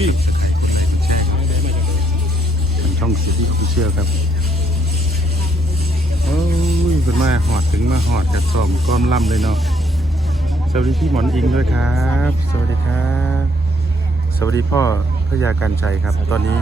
บี้คนไหนคนแชร์ได้มาจากไหนเป็นช่องเสียที่คุณเชื่อครับโอ้ยเป็นมาหอดถึงมาหอดกับซอมก้อมล่ำเลยเนาะสวัสดีพี่หมอนอิงด้วยครับ สวัสดีครับ สวัสดีพ่อพระยาการชัยครับ ตอนนี้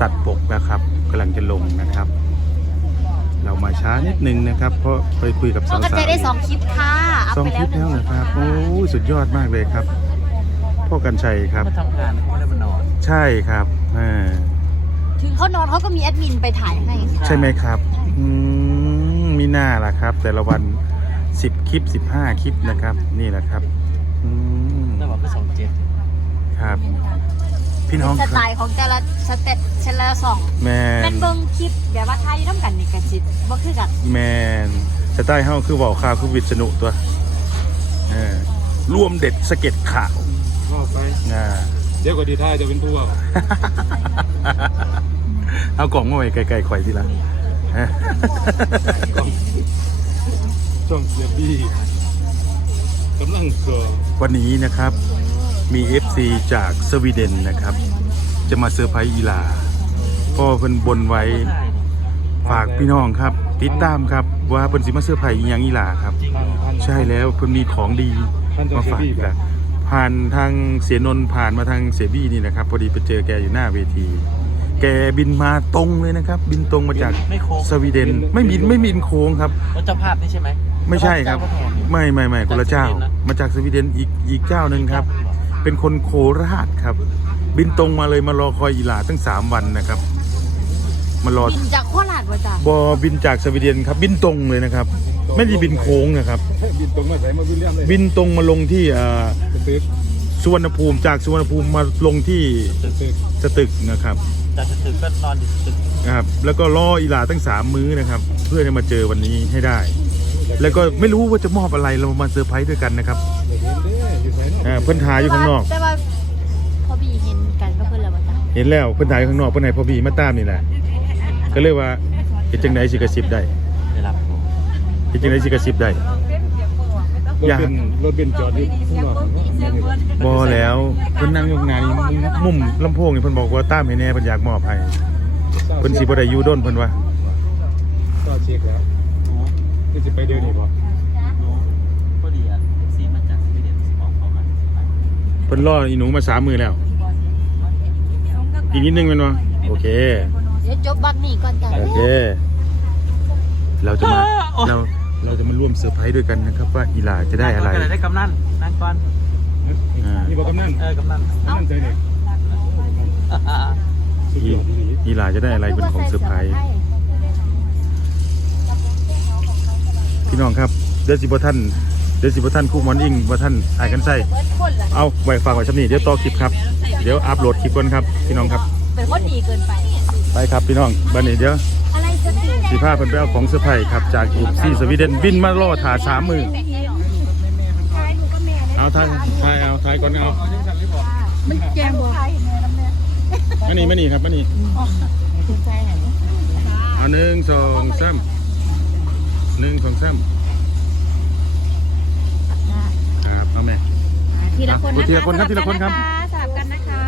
ตัดปกแล้วครับกำลังจะลงนะครับ เรามาช้านิดนึงนะครับ เพราะไปคุยกับพ่สาอวกระๆเจได้สองคลิปค่ะอัพสองไปคลิปแล้วเหรอครับโอ้ยสุดยอดมากเลยครับ พ่อกันชัยครับมาทำงานเขาไม่ได้มานอน ใช่ครับอ่าถึงเขานอนเขาก็มีแอดมินไปถ่ายให้ค่ะใช่ไหมครับอืมมีหน้าล่ะครับ แต่ละวัน10คลิป15คลิปนะครับ นี่แหละครับอืมแต่ว่าก็สองเจ็ดครับ พี่น้องสคไตรับล์ของแต่ละสเต็ปเชลละสองแมแม่นนเบิ่งคลิปแบบว่าไทยน้ำกันนี่กันจิตบ่คือกันแมนสไตล์เฮาคือบอกข่าวคือวิษณุตัวเออร่วมเด็ดสะเก็ดข่าว ก็ไปอ่า เดี๋ยวก็ดีท่าจะเป็นผู้ว่าเอากล่องมาไว้ไกลๆข่อยทีละฮะช่องเสียบี้กำลังเกิดวันนี้นะครับ มี FC จากสวีเดนนะครับ จะมาเซอร์ไพรส์อีหลาพ่อเพิ่นบนไว้ฝากพี่น้องครับ ติดตามครับว่าเพิ่นสิมาเซอร์ไพรส์อีหยังอีหลาครับจริงเหรอใช่แล้วเพิ่นมีของดีท่านจะมาเสียฝากบี้อีกไปแล้ว ผ่านทางเสียนนท์ผ่านมาทางเสียบี้นี่นะครับ พอดีไปเจอแกอยู่หน้าเวที แกบินมาตรงเลยนะครับ บินตรงมาจากไม่โค้ง สวีเดน ไม่บินไม่บินโค้งครับ รถเจ้าภาพนี่ใช่ไหมไม่ใช่ครับ เจ้าภาพแพงไม่ไม่ไม่คนละเจ้า จากสวีเดนนะ มาจากสวีเดนอีกอีกเจ้าหนึ่งครับ เป็นคนโคราชครับ บินตรงมาเลยมารอคอยอีหลาตั้งสามวันนะครับ มารอบินจากโคราชว่าจ้ะบอบินจากสวีเดนครับ บินตรงเลยนะครับ ไม่ได้บินโค้งนะครับ บินตรงมาใส่มาวิลเลียมเลยบินตรงมาลงที่เอ่อเป็นตึกสุวรรณภูมิจากสุวรรณภูมิมาลงที่เป็นตึกสตึกนะครับจากตึกก็นอนอยู่ตึกนะครับ แล้วก็รออีหลาตั้งสามมื้อนะครับ เพื่อจะมาเจอวันนี้ให้ได้ แล้วก็ไม่รู้ว่าจะมอบอะไรเรามาเซอร์ไพรส์ด้วยกันนะครับเดี๋ยวเห็นเด้ออยู่ไหนเนาะอ่าเพิ่นทายอยู่ข้างนอก แต่ว่าพอบีเห็นกันก็เพิ่นแล้วว่าจ้ะเห็นแล้วเพิ่นถ่ายข้างนอกเพิ่นให้พ่อบีมาตามนี่แหละ ก็เลยว่าเฮ็ดจังไดสิกระซิบได้ได้รับเฮ็ดจังไดสิกระซิบได้ รถอย่าเป็นรถเป็นจอดอยู่ข้างนอกบ่แล้วเพิ่นนั่งอยู่ข้างหน้านี่มุมลำโพงนี่เพิ่นบอกว่าตามให้แน่เพิ่นอยากมอบให้เพิ่นสิบ่ได้อยู่ด้นเพิ่นว่าก็เช็คแล้วนี่จะไปเดินนี่ป่ะโน้ก็ดีอะแท็กซี่มาจากสวีเดนออกเข้ามาเพิ่นรออีหนูมาสามมื้อแล้ว อีกนิดนึงแม่นบ่โอเค เดี๋ยวจบบักนี่ก่อนจ้ะโอเค เราจะมาเราเราจะมาร่วมเซอร์ไพรส์ด้วยกันนะครับ ว่าอีหลาจะได้อะไรนั่งก่นได้กำนันนั่งก่อนอ่านี่บอกกำนันเออกำนันกำนันใจเนี่ยสุดอียอดดีอีหลาจะได้อะไรเป็นของเซอร์ไพรส์พี่น้องครับเดี๋ยวสิบท่านเดี๋ยวสิบท่านคู่มอนอิงบ่ท่านอายกันใส่เบิดคนล่ะเอาไว้ฝากไว้ชั้นี้เดี๋ยวต่อคลิปครับ เดี๋ยวอัพโหลดคลิปก่อนครับ พี่น้องครับเป็นคนดีเกินไป ไปครับพี่น้องบันนี้เดี๋ยวอะไรจะดีสีผ้าเพิ่นไปเอาของเซอร์ไพรส์ครับจากอีกซีสวีเดนบินมารอถาสามมือเอาทายทายเอาทายก่อนเอามันแกงบ่มานี่มานี่ครับมานี่เอาหนึ่งสองสามหนึ่งสองสามครับเอาแม่ทีละคนนะคะทีละคนครับทีละคนครับสลับกันนะคะ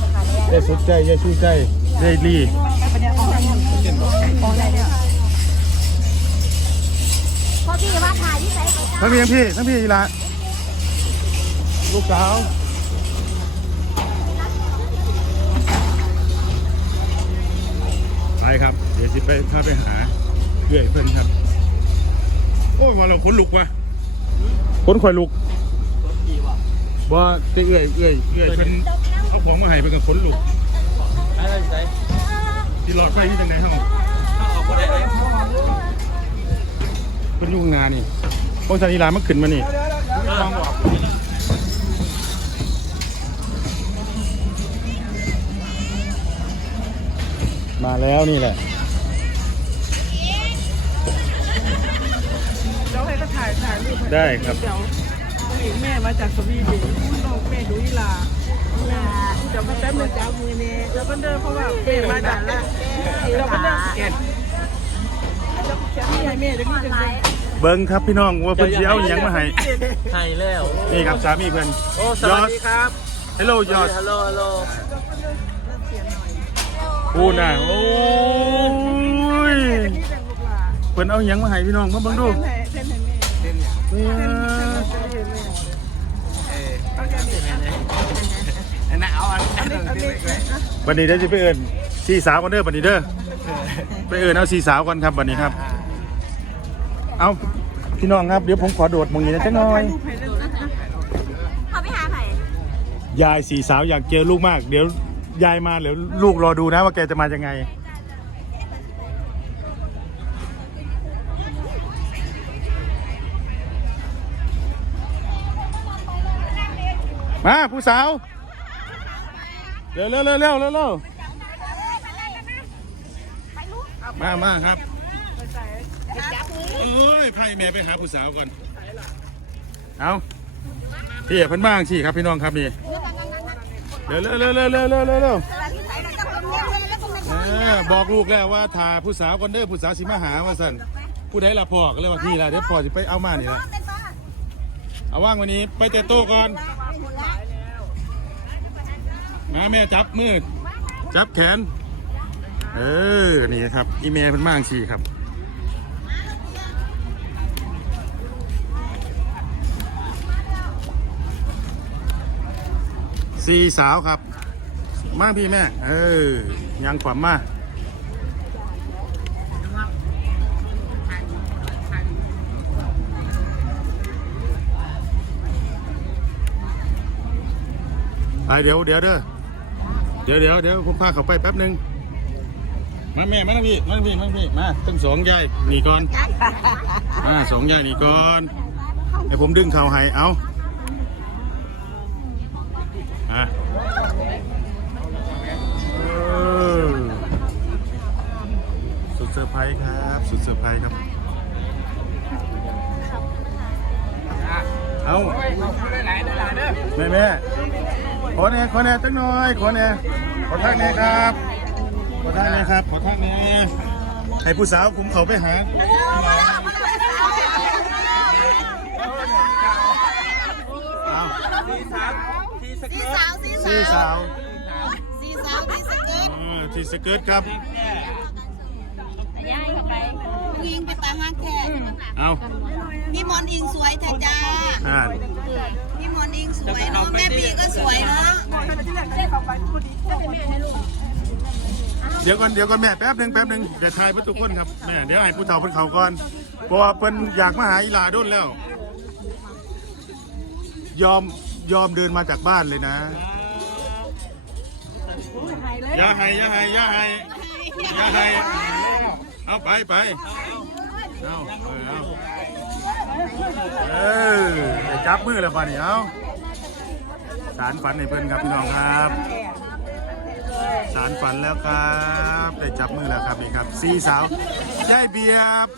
ยายเบียบย่ายสุดใจย่ายชูใจย่ายลี่พอพี่ว่าถ่ายที่ไหนทั้งพี่ทั้งพี่ทั้งพี่อีละลูกสาวไปครับ เดี๋ยวสิไปพาไปหาเพื่อนเพื่อนครับ โอ้ยว่าเราขนลุกว่ะขนข่อยลุกว่าจะเอื่อยเอื่อยเอื่อยเป็น เอาของมาให้เป็นกับขนลุกอะไรใส่ที่หลอดไฟที่ตรงไหนห้องออกก็ได้เลยเป็นยุ่ข้างหนานี่พวกสันนิลามันขึ้นมานี่ลองบอกมาแล้วนี่แหละเดี๋ยวให้ก็ถ่ายถ่ายรูปให้ได้ครับ เดี๋ยวแม่มาจากสวีเดนน้องแม่ดูอีลาแม่ เดี๋ยวมาแป๊บนึงจ้ามือนี้เดี๋ยวก็เดินเพราะว่าแม่มาจากเดี๋ยวก็เดินเก็บเดี๋ยวแค่นี้ให้แม่เดี๋ยวนี้จะเดินเบิ้งครับพี่น้องว่าเพิ่นสิเอาอหยังมาให้ไทยแล้ว นี่ครับสามีเพิ่นโอ้ สวัสดีครับ ฮัลโหลยอดฮัลโหลฮัลโหลพูดน่ะโอ้ยนี่แบ่งลูกหลานเพิ่นเอาอหยังมาให้พี่น้องมาเบิ่งดูเส้นไหนเส้นไหนแม่ เออ เอาแค่นี้ อันนั้นเอาอันอันนี้อันนี้นะบัดนี้เดี๋ยวสิไปเอิ้นสี่สาวก่อนเด้อบัดนี้เด้อไปเอิ้นเอาสี่สาวก่อนครับบัดนี้ครับ เอาพี่น้องครับเดี๋ยวผมขอโดดหมองนี้นะจังหน่อยรูปให้เล่นนะเขาไปหาไผ่ยายสี่สาวอยากเจอลูกมาก เดี๋ยวยายมาเดี๋ยวลูกรอดูนะว่าแกจะมายังไงมาผู้สาว เร็วเร็วเร็วเร็วเร็วมามาครับเอ้ยพายเมียไปหาผู้สาวก่อน เอาพี่เพันบ้างสิครับพี่น้องครับนี่เร็วเร็วเร็วเร็วเร็วเร็วเร็วบอกลูกแล้วว่าถ่าผู้สาวก่อนเด้อผู้สาวสิมาหาว่าสันผู้ใดละพ่อก็เลยว่าพี่ละเดี๋ยวพ่อจะไปเอามานี่ละเอาว่างวันนี้ไปเตะโต้ก่อน มาแม่จับมือจับแขน เออ นี่ครับ อีเมลเป็นมากชีครับ สี่สาวครับ มาพี่แม่ เออ ยังขวัญมาไปเดี๋ยวเดี๋ยวเด้อ ดี๋ยวเดี๋ยวเดี๋ยวผมพาเขาไปแป๊บหนึ่งมาแม่มานะพี่มานะพี่มานะพี่มาทั้งสองยายหนีก่อนมาสองยายหนีก่อนเดี๋ยวผมดึงเขาให้เอาอะสุดเซอร์ไพรส์ครับ สุดเซอร์ไพรส์ครับ เอาแม่แม่ อแน่ขอแน่จังหน่อยขอแน่ขอทักแน่ครับขอทักแน่ครับขอทักแน่ให้ผู้สาวผมเขาไปหาเอาทีสามทีสสีเกิร์ตสาวสีสี่สาวสีสาวที่สเกิร์ตเออที่สเกิร์ตครับ ยาย เข้าไปยิงไปตาห้างแค่เอาพี่มอนอิงสวยแท้จ้าอ่านพี่มอนอิงสวยเนาะแม่ปีก็สวยเนาะเดี๋ยวก่อนเดี๋ยวก่อนแม่แป๊บหนึ่งแป๊บหนึ่งเดี๋ยวทายเพื่อทุกคนครับแม่เดี๋ยวให้ผู้เฒ่าเพิ่นเขาก่อนเพราะว่าเพิ่นอยากมาหาอีหลาดุนแล้ว ยอมยอมเดินมาจากบ้านเลยนะอย่าให้อย่าให้อย่าให้อย่าให้ เอาไปไปเอาเออเอาเออไปจับมือแล้วป่ะนี่เอาสารฝันให้เพื่อนครับพี่น้องครับ สารฝันแล้วครับได้จับมือแล้วครับนี่ครับสี่สาว ยายเบียบ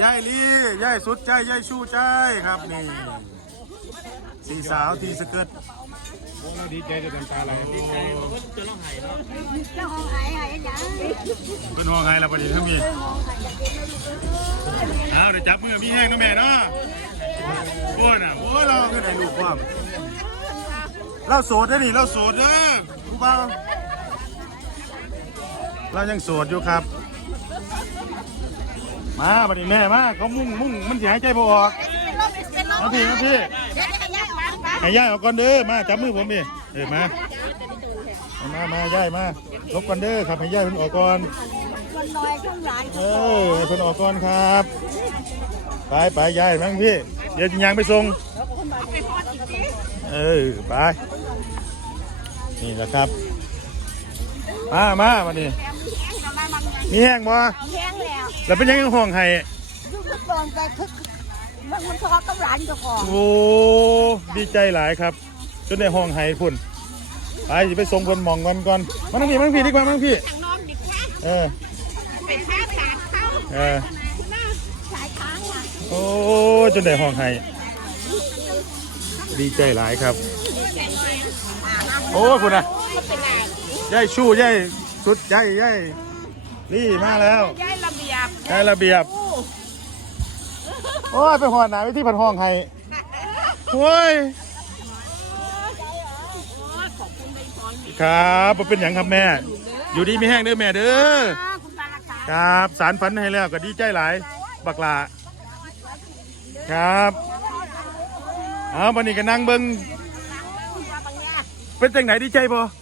ยายลี่ยายสุดใจยายชูใจครับนี่สี่สาวที่สเกิร์ตเราดีใจจะน้ำตาไหลจะต้องหายเนาะเจ้าของไอ้ไอ้ยังเป็นห้องไงล่ะประเดี๋ยวทั้งมีเอาเดี๋ยวจับมือมีแห้งนะแม่เนาะโอ้น่ะโอ้เราก็ได้ลูกความเราโสดได้อนี่เราโสดเด้อผู้บ่าวเรายังโสดอยู่ครับ มาบัดนี้แม่มาเขามุ่งมุ่งมันเสียหายใจบ่ออกเป็นลมาพี่มาพี่เดี๋ยวจะย่ายาปะให้ย่ายออกก่อนเด้อมาจับมือผมดิเออมาเอามามาย่ายมาลบก่อนเด้อครับให้ย่ายเพิ่นออกก่อนคนน้อยข้างลังเออให้เพิ่นออกก่อนครับ ไปไปย่ายมั้งพี่เดี๋ยวจะยางไปส่งเออไปนี่แหละครับ มามาวันนี้ มีแห้งบ่แห้งแล้วแล้วเป็นยังไงห้องให้ยุบตอนแต่คึกมันมันทอกับหลานเจ้าของโอ้ดีใจหลายครับ จนได้ห้องให้พุ่นไปสิไปส่งคนหมองก่อนก่อนมาทั้งพี่มาทั้งพี่ดีกว่ามาทั้งพี่เออเป็นข้าสาเข้าเออสายค้างอะโอ้จนได้ห้องให้ดีใจหลายครับ โอ้คุณอะยายชู่ยายชุดยายยาย นี่มาแล้วย้ายระเบียบยายระเบียบ โอ้ยไปหอดหนาไปที่พันห้องให้โอ้ยครับบ่เป็นอย่างครับแม่ อยู่ดีไม่แห้งเด้อแม่เด้อคุณตาลักษาครับสารฝันให้แล้วก็ดีใจหลาย บักหลาครับเอาวันนี้ก็นั่งเบิ้งเป็นจังไหนดีใจบ่โอ้ขึ้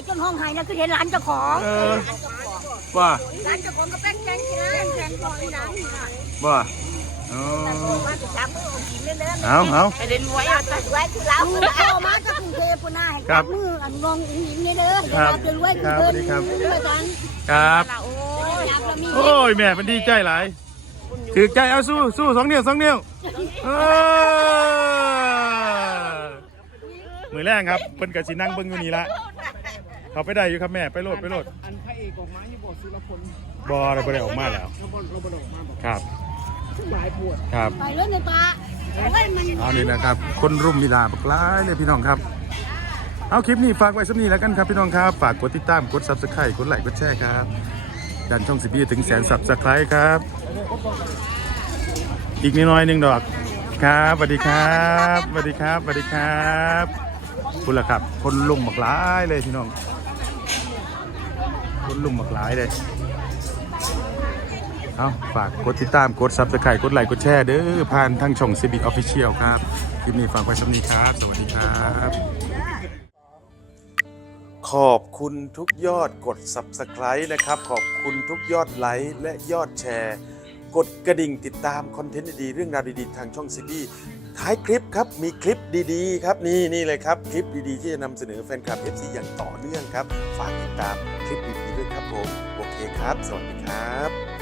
นใจจนห้องไห้นะคือเห็นร้านเจ้าของเออว่าร้านเจ้าของก็แป้งแกงกินนะแกงก่อนน้ำนี่นะว่าเออมาจะจับมือกินเรื่อยเอาเอาๆไปเล่นไว้เอาแต่ไว้คือเราเอามาจากกรุงเทพปุ่นน่ะให้จับมืออันงงหินนี่เด้อครับจับเรื่อยๆครับเพิ่สวันสดีครับเรื่อยๆกันครับโอ้ยจับแล้วมีโอ้ยแม่เป็นดีใจหลายถือใจเอาสู้สู้สองนิ้วสองนิ้วเออมือแรกครับเพิ่นกับสินั่งเบิ้งอยู่นี่ละ เขาไปได้อยู่ครับแม่ไปโลดไปโลดอันพระเอกออกมาที่บอกสุรพลบอเราไปได้ออกมาแล้วเราบเราบออกมาบอกครับหลายปวดครับไปเรื่อยในป่าโอ้ยมันเอานี่แหละครับ คนรุ่มมีลาบักร้ายเลยพี่น้องครับ เอาคลิปนี้ฝากไว้สักนี้แล้วกันครับพี่น้องครับ ฝากกดติดตามกดซับสไครต์กดไลค์กดแชร์ครับดันช่องสิบีถึงแสนซับสไครต์ครับ อีกนิดหน่อยหนึ่งดอกครับสวัสดีครับสวัสดีครับสวัสดีครับคุณล่ะครับ คนลุ่มบักร้ายเลยพี่น้อง คนลุ่มบักร้ายเลยเอาฝากกดติดตามกดซับสไครต์กดไลค์กดแชร์เด้อผ่านทางช่อง CB Official ครับคลิปนี้ฝากไว้สำนีครับ สวัสดีครับ ขอบคุณทุกยอดกด Subscribe นะครับ ขอบคุณทุกยอดไลค์และยอดแชร์ กดกระดิ่งติดตามคอนเทนต์ดีๆเรื่องราวดีๆทางช่องซีบีท้ายคลิปครับมีคลิปดีๆ ครับนี่นี่เลยครับ คลิปดีๆ ที่จะนำเสนอแฟนคลับ FC อย่างต่อเนื่องครับ ฝากติดตาม ลิปดีๆด้วยครับผม โอเคครับ สวัสดีครับ